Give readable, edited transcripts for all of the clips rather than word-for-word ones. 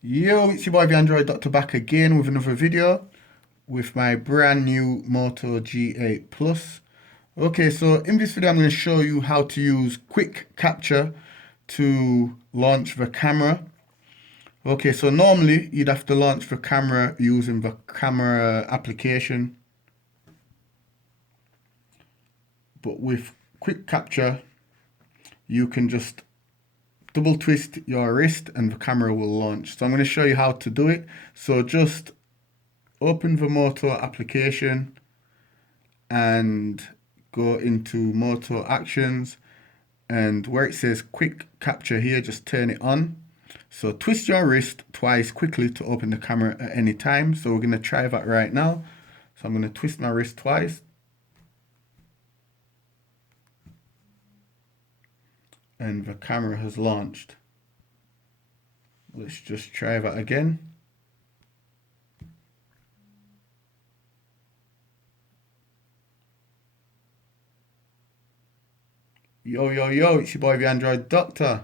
Yo, it's your boy the Android Doctor back again with another video with my brand new Moto G8 Plus. Okay, so in this video I'm going to show you how to use quick capture to launch the camera. Okay, so normally you'd have to launch the camera using the camera application, but with quick capture you can just double twist your wrist and the camera will launch. So I'm going to show you how to do it. So just open the Moto application and go into Moto Actions, and where it says quick capture here, just turn it on. So twist your wrist twice quickly to open the camera at any time. So we're going to try that right now. So I'm going to twist my wrist twice. And the camera has launched. Let's just try that again. Yo, yo, yo, it's your boy the Android Doctor.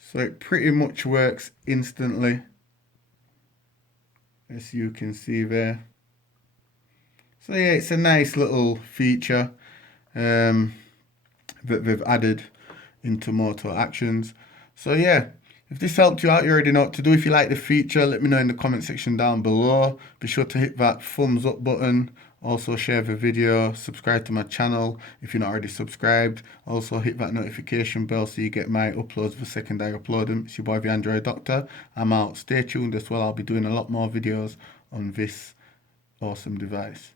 So it pretty much works instantly, as you can see there. So yeah, it's a nice little feature that they've added into Moto Actions. So yeah, if this helped you out, you already know what to do. If you like the feature, let me know in the comment section down below. Be sure to hit that thumbs up button. Also share the video, subscribe to my channel if you're not already subscribed. Also hit that notification bell so you get my uploads the second I upload them. It's your boy the Android Doctor. I'm out. Stay tuned as well. I'll be doing a lot more videos on this awesome device.